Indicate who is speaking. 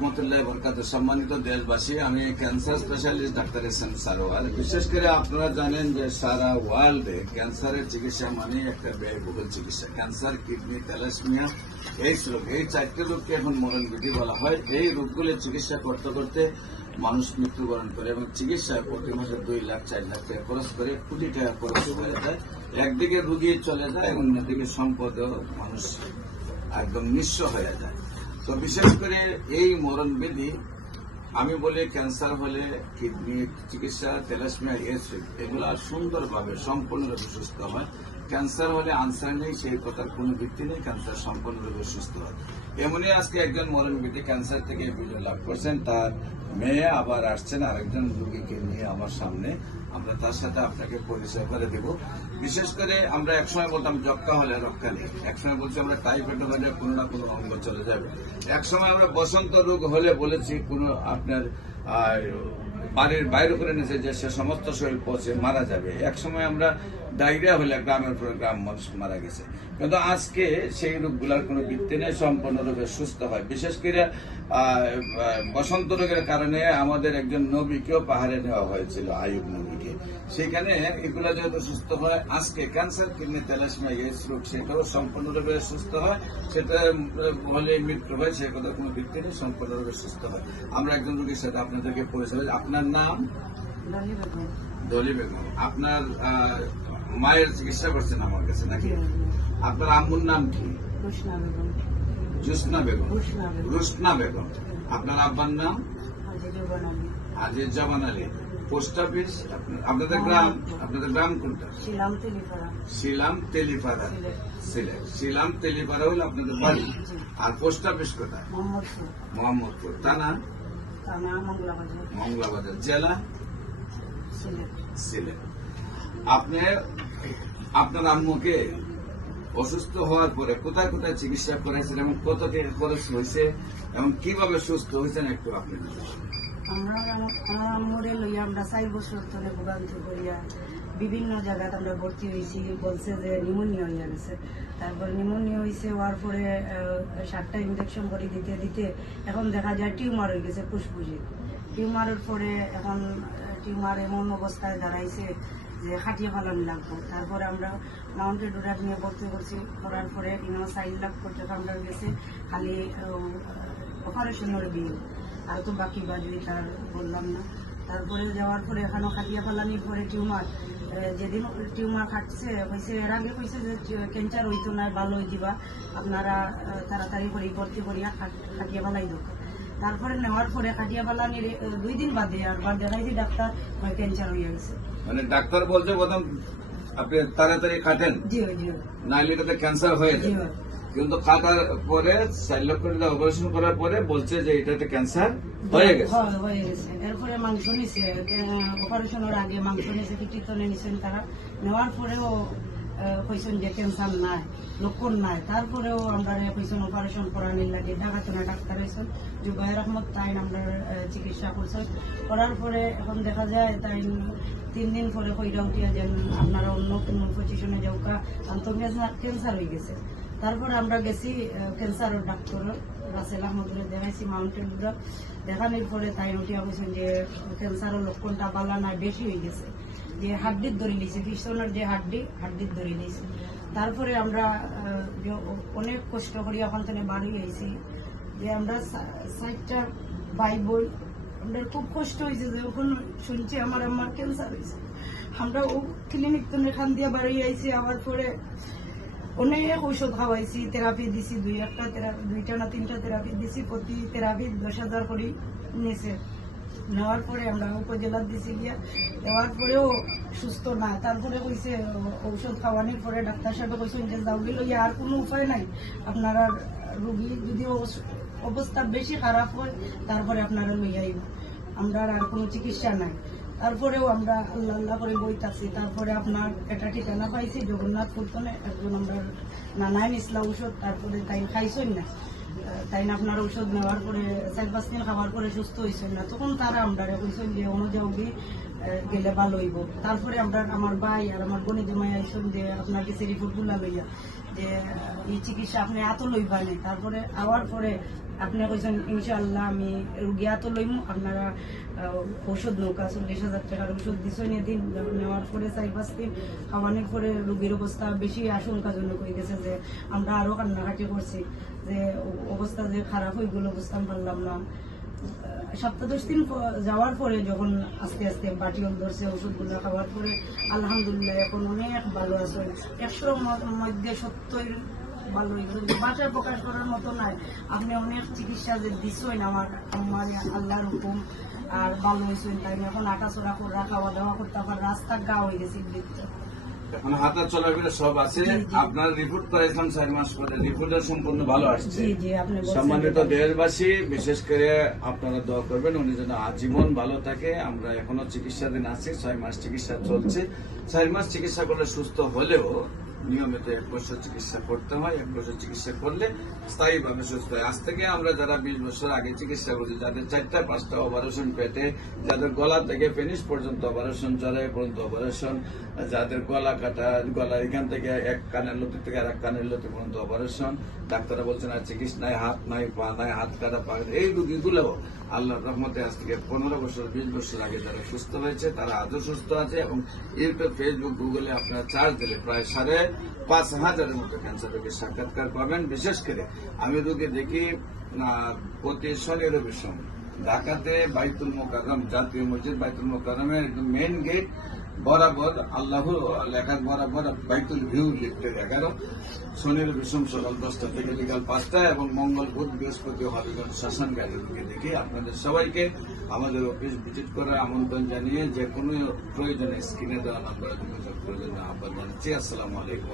Speaker 1: রহমতুল্লাহ বরকাত সম্মানিত দেশবাসী, আমি cancer specialist doctor S M Sarowar বিশেষ করে আপনারা জানেন যে সারা ওয়ার্ল্ডে ক্যান্সারের চিকিৎসা মানে একটা ব্যয়বহুল চিকিৎসা। ক্যান্সার, কিডনি, থ্যালাসমিয়া এইডস রোগ, এই চারটি রোগকে এখন মরণ বিধি বলা হয়। এই রোগগুলির চিকিৎসা করতে করতে মানুষ মৃত্যুবরণ করে এবং চিকিৎসায় প্রতি মাসে দুই লাখ, চার লাখ টাকা খরচ করে কোটি টাকা খরচ হয়ে যায় একদিকে রুগী চলে যায় এবং অন্যদিকে সম্পদও মানুষ একদম নিঃস্ব হয়ে যায়। তো বিশেষ করে এই মরণ বিধি আমি বলি ক্যান্সার হলে কিডনি চিকিৎসা তেলাসমিয়া এসে এগুলা সুন্দরভাবে, সম্পূর্ণরূপে সুস্থ হয়। ক্যান্সার হলে আনসার নেই, সেই কথার কোনো ভিত্তি নেই, ক্যান্সার সম্পূর্ণরূপে সুস্থ হয়। এমনই আজকে একজন মরণ ব্যক্তি ক্যান্সার থেকে বিজয় লাভ করছেন। তার মেয়ে আবার আসছেন, আরেকজন রোগীকে নিয়ে আমার সামনে। আমরা তার সাথে আপনাকে পরিচয় করে দেব। বিশেষ করে আমরা একসময় বলতাম যক্কা হলে রক্ষা নেই। একসময় বলছি, আমরা টাইফয়েড হলে কোনো না কোনো অঙ্গ চলে যাবে। একসময় আমরা বসন্ত রোগ হলে বলেছি, কোনো আপনার বাড়ির বাইরে করে নিয়েছে যে সে সমস্ত শরীর পচে মারা যাবে। এক সময় আমরা ডায়রিয়া হলে গ্রামের পর গ্রাম মানুষ মারা গেছে। কিন্তু আজকে সেই রোগগুলার কোনো ভিত্তি নেই সম্পূর্ণরূপে সুস্থ হয়। বিশেষ করে বসন্ত রোগের কারণে আমাদের একজন নবীকেও পাহাড়ে নেওয়া হয়েছিল আয়ুব নবীকে। সেখানে এগুলা যেহেতু সুস্থ হয়, আজকে ক্যান্সার, কিডনি তেলাসমিয়া এইডস রোগ, সেটাও সম্পূর্ণরূপে সুস্থ হয়। সেটা হলে মৃত্যু হয়, সে কথা কোনো ভিত্তি নেই সম্পূর্ণরূপে সুস্থ হয়। আমরা একজন রোগীর সাথে আপনাদেরকে পরিচয়, আপনার নাম?
Speaker 2: ডলি
Speaker 1: দলি বেগম। আপনার মায়ের চিকিৎসা করছেন আমার কাছে নাকি? আপনার আম্মুর নাম কি? জুসনা বেগম। রুসনা বেগম। আপনার আব্বার নাম? আজিজ জামান আলী। Post office? আপনাদের গ্রাম? আপনাদের গ্রাম কোনটা?
Speaker 2: শিলাম তেলিপাড়া। সিলেট।
Speaker 1: শিলাম তেলিপাড়া হলো আপনাদের বাড়ি। আর পোস্ট অফিস কোথায়?
Speaker 2: মোহাম্মদপুর।
Speaker 1: থানা
Speaker 2: মংলা বাজার
Speaker 1: মংলাবাজার জেলা
Speaker 2: সিলেট
Speaker 1: সিলেট আপনি আপনার আম্মুকে অসুস্থ হওয়ার পরে কোথায় কোথায় চিকিৎসা করাইছেন এবং কত টাকা খরচ হয়েছে এবং কীভাবে সুস্থ হয়েছেন একটু আপনি।
Speaker 2: আমরা আমার আম্মুরে লইয়া আমরা চার বছর ধরে ভোগান্তি করিয়া বিভিন্ন জায়গায় আমরা ভর্তি হয়েছি, বলছে যে নিমোনিয়া হয়ে গেছে। তারপরে নিমোনিয়া হয়েছে, হওয়ার পরে সাতটা ইঞ্জেকশন করে দিতে দিতে এখন দেখা যায় টিউমার হয়ে গেছে ফুসফুসে। টিউমারের পরে এখন টিউমার এমন অবস্থায় দাঁড়াইছে যে খাটিয়ে ফালানো লাগবো। তারপরে আমরা মাউন্টে ডোরাক নিয়ে ভর্তি করছি, করার পরে ইনো লাখ কোটি টাকা আমরা গেছে, খালি অপারেশনের বিল আর তো বাকি বাজুই তার বললাম না। তারপরে যাওয়ার পরে এখানেও খাটিয়া ফালানির পরে টিউমার যেদিন টিউমার খাটছে হয়েছে এর আগে কইছে যে ক্যান্সার হইতো না ভালো হয়ে দিবা আপনারা তাড়াতাড়ি করে ভর্তি করিয়া খাট- খাটিয়া ফালাই দোক তারপরে নেওয়ার পরে খাটিয়া ফালানির আহ, দুই দিন বাদে আর বার দেখাইছি ডাক্তার ক্যান্সার হয়ে গেছে।
Speaker 1: মানে ডাক্তার বলছে প্রথম আপনি তাড়াতাড়ি কাটেন
Speaker 2: জি জি।
Speaker 1: নাইলে এটাতে ক্যান্সার হয়ে
Speaker 2: হয়।
Speaker 1: কিন্তু কাটার পরে চার লক্ষ অপারেশন করার পরে বলছে যে এটাতে ক্যান্সার হয়ে গেছে।
Speaker 2: এরপরে মাংস নিছে অপারেশনের আগে মাংস নিছে কীর্তনে নিছেন তারা? নেওয়ার পরেও কইছেন যে ক্যান্সার নাই, লক্ষণ নাই। তারপরেও আমরা কইছেন অপারেশন করানোর লাগে। ঢাকাতে না ডাক্তার হয়েছেন জুবাই রহমত তাই আমরা চিকিৎসা করছেন। করার পরে এখন দেখা যায় তাই তিন দিন পরে কইরা উঠিয়া যেন আপনারা অন্য কোনো পজিশনে যাওকা আন্তঃ ক্যান্সার হয়ে গেছে। তারপরে আমরা গেছি ক্যান্সারের ডাক্তার রাসেল আহমদুরে দেখাইছি মাউন্টেন দেখানোর পরে তাই উঠিয়া বলছেন যে ক্যান্সারের লক্ষণটা বালা নাই বেশি হয়ে গেছে। যে হাড্ডির ধরে নিয়েছে পিছনের যে হাড্ডি হাড্ডির ধরে লিছে তারপরে আমরা অনেক কষ্ট করি ওখান থেকে বাড়ি হয়েছি যে আমরা সাইডটা বাইবল, আমরা খুব কষ্ট হয়েছে যে যখন শুনছি আমার আমার ক্যান্সার হয়েছে। আমরা ও ক্লিনিক তো এখান দিয়ে বাড়ি আইছি, আবার পরে অনেক ঔষধ খাওয়াইছি থেরাপি দিছি, দুই একটা থেরাপি দুইটা না তিনটা থেরাপি দিছি, প্রতি থেরাপি দশ হাজার করে নিয়েছে নেওয়ার পরে আমরা উপজেলার দিছি গিয়া, দেওয়ার পরেও সুস্থ না, তারপরে কইছে, ঔষধ খাওয়ানোর পরে ডাক্তার সাহেব কইছেন যে দাউলি লইয়া আর কোনো উপায় নাই, আপনারা রুগী যদি অবস্থা বেশি খারাপ হয়, তারপরে আপনারা লইয়া আমরা আর কোনো চিকিৎসা নাই। তারপরেও আমরা আল্লাহ আল্লাহ করে বইতাছি। তারপরে আপনার একটা ঠিকানা পাইছি জগন্নাথ ফুলতনে একজন আমরা নানায় নিসলা ঔষধ, তারপরে তাই খাইছেন না। তাই না আপনার ঔষধ নেওয়ার পরে, চার পাঁচ দিন খাওয়ার পরে সুস্থ হয়েছেন না। তখন তারা আমরা কইছেন যে, অনুযায়ী গেলে ভালো হইব। তারপরে আমরা, আমার ভাই আর আমার বোনে জমাই আইসন যে আপনার কাছে রিপোর্টগুলা লইয়া, যে এই চিকিৎসা আপনি এত লইবা নেই তারপরে আওয়ার পরে আপনি কইছেন ইনশাআল্লাহ আমি রুগিয়া তো লইমু, আপনারা ঔষধ নৌকা চল্লিশ হাজার টাকার ওষুধ দিছই দিন নেওয়ার পরে চার পাঁচ দিন খাওয়ানোর পরে রুগীর অবস্থা বেশি আশঙ্কাজনক হয়ে গেছে যে আমরা আরও কান্নাকাটি করছি, যে অবস্থা যে খারাপ হয়ে গেল বুঝতাম পারলাম না। সপ্তাহ দশ দিন যাওয়ার পরে যখন আস্তে আস্তে বাটিও ধরছে ওষুধগুলো খাওয়ার পরে আলহামদুলিল্লাহ এখন অনেক ভালো আছে। একশোর মধ্যে সত্তর ভাষায় প্রকাশ করার মতো নাই। আপনি অনেক চিকিৎসা যে দিচ্ছেন আমার আমার আল্লাহর হুকুম আর ভালো হয়েছেন তাই এখন আটা চড়া করা খাওয়া দাওয়া করতে রাস্তা গা হয়ে গেছে
Speaker 1: এখন হাতা চলাফেরা সব আছে। আপনার রিপোর্ট করেছিলাম চার মাস পরে। রিপোর্টটা সম্পূর্ণ ভালো আসছে। সম্মানিত দেশবাসী বিশেষ করে আপনারা দোয়া করবেন। উনি যেন আজীবন ভালো থাকে। আমরা এখনও চিকিৎসাধীন আছি। ছয় মাস চিকিৎসা চলছে। ছয় মাস চিকিৎসা করলে সুস্থ হলেও নিয়মিত এক বছর চিকিৎসা করতে হয়, এক বছর চিকিৎসা করলে স্থায়ীভাবে সুস্থ হয় আজ থেকে আমরা যারা বিশ বছর আগে চিকিৎসা করছি, যাদের চারটা পাঁচটা অপারেশন পেটে, যাদের গলা থেকে পেনিস পর্যন্ত অপারেশন জড়াই পর্যন্ত অপারেশন যাদের গলা কাটা, গলা এখান থেকে এক কানের লতি থেকে আর এক কানের লতি পর্যন্ত অপারেশন ডাক্তাররা বলছেন আর চিকিৎসা নাই, হাত নাই, পা নাই, হাত কাটা, পা। এই রুগীগুলো আল্লাহর রহমতে আজ থেকে পনেরো বছর, বিশ বছর আগে যারা সুস্থ হয়েছে, তারা আজও সুস্থ আছে এবং ইউটিউব ফেসবুক গুগলে আপনারা চার্জ দিলে প্রায় সাড়ে পাঁচ হাজারের মতো ক্যান্সার রোগীর সাক্ষাৎকার পাবেন। বিশেষ করে আমি রোগী দেখি প্রতি শনি ঢাকাতে বাইতুল মোকারম জাতীয় মসজিদ বাইতুল মোকারমের একদম মেন গেট বরাবর আল্লাহ লেখার বরাবর বাইতুল ভিউ লিফটের এগারো শনির বিষম সকাল দশটা থেকে বিকাল পাঁচটা এবং মঙ্গল বুধ বৃহস্পতি হবিগঞ্জ শাসন গাড়ি ঢুকে দেখি আপনাদের সবাইকে আমাদের অফিস ভিজিট করার আমন্ত্রণ জানিয়ে যে কোনো প্রয়োজনে স্ক্রিনে দেওয়া নাম্বারে যোগাযোগ প্রয়োজন আহ্বান জানাচ্ছি। আসসালামু আলাইকুম